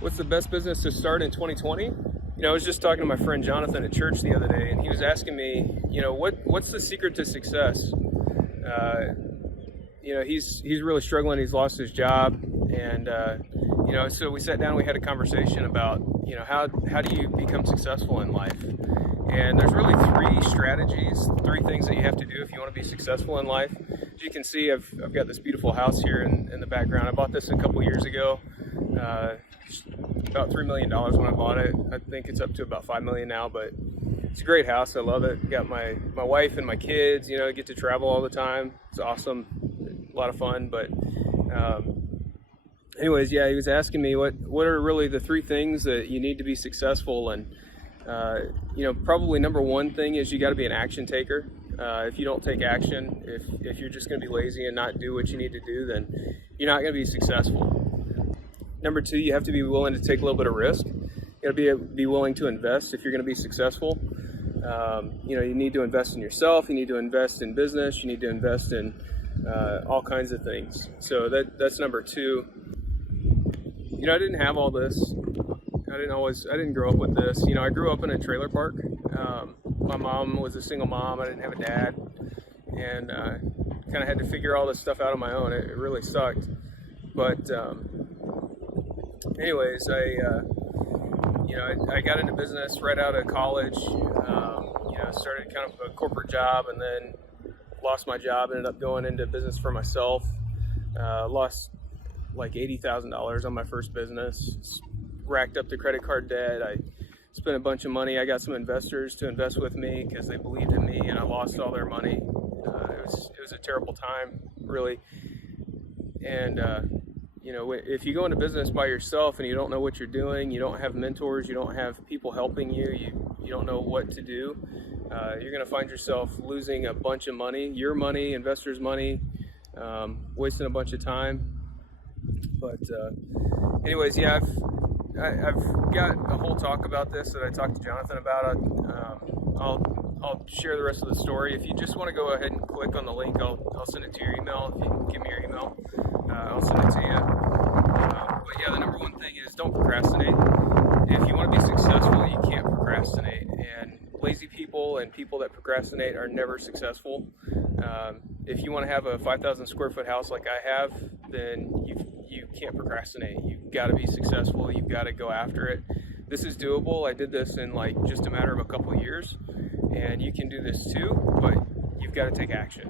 What's the best business to start in 2020? I was just talking to my friend Jonathan at church the other day, and he was asking me, what's the secret to success? He's really struggling. He's lost his job, and so we sat down. We had a conversation about, how do you become successful in life? And there's really three things that you have to do if you want to be successful in life. As you can see, I've got this beautiful house here in the background. I bought this a couple years ago. About $3 million when I bought it. I think it's up to about $5 million now, but it's a great house. I love it. Got my wife and my kids, get to travel all the time. It's awesome. A lot of fun. But anyways, yeah, he was asking me what are really the three things that you need to be successful. And probably number one thing is you got to be an action taker. If you don't take action, if you're just going to be lazy and not do what you need to do, then you're not going to be successful. Number two, you have to be willing to take a little bit of risk. You got to be willing to invest if you're going to be successful. You need to invest in yourself. You need to invest in business. You need to invest in all kinds of things. So that's number two. I didn't have all this. I didn't grow up with this. I grew up in a trailer park. My mom was a single mom. I didn't have a dad, and kind of had to figure all this stuff out on my own. It really sucked, but anyways, I got into business right out of college. Started kind of a corporate job, and then lost my job. Ended up going into business for myself. Lost like $80,000 on my first business. Racked up the credit card debt. I spent a bunch of money. I got some investors to invest with me because they believed in me, and I lost all their money. It was a terrible time, really. And if you go into business by yourself and you don't know what you're doing, you don't have mentors, you don't have people helping you, you don't know what to do, you're going to find yourself losing a bunch of money, your money, investors' money, wasting a bunch of time. But anyways, yeah, I've got a whole talk about this that I talked to Jonathan about. I'll share the rest of the story. If you just want to go ahead and click on the link, I'll send it to your email. If you give me your email, I'll send it to you. But yeah, the number one thing is don't procrastinate. If you want to be successful, you can't procrastinate. And lazy people and people that procrastinate are never successful. If you want to have a 5,000 square foot house like I have, then you can't procrastinate. You've got to be successful. You've got to go after it. This is doable. I did this in just a matter of a couple of years, and you can do this too, but you've got to take action.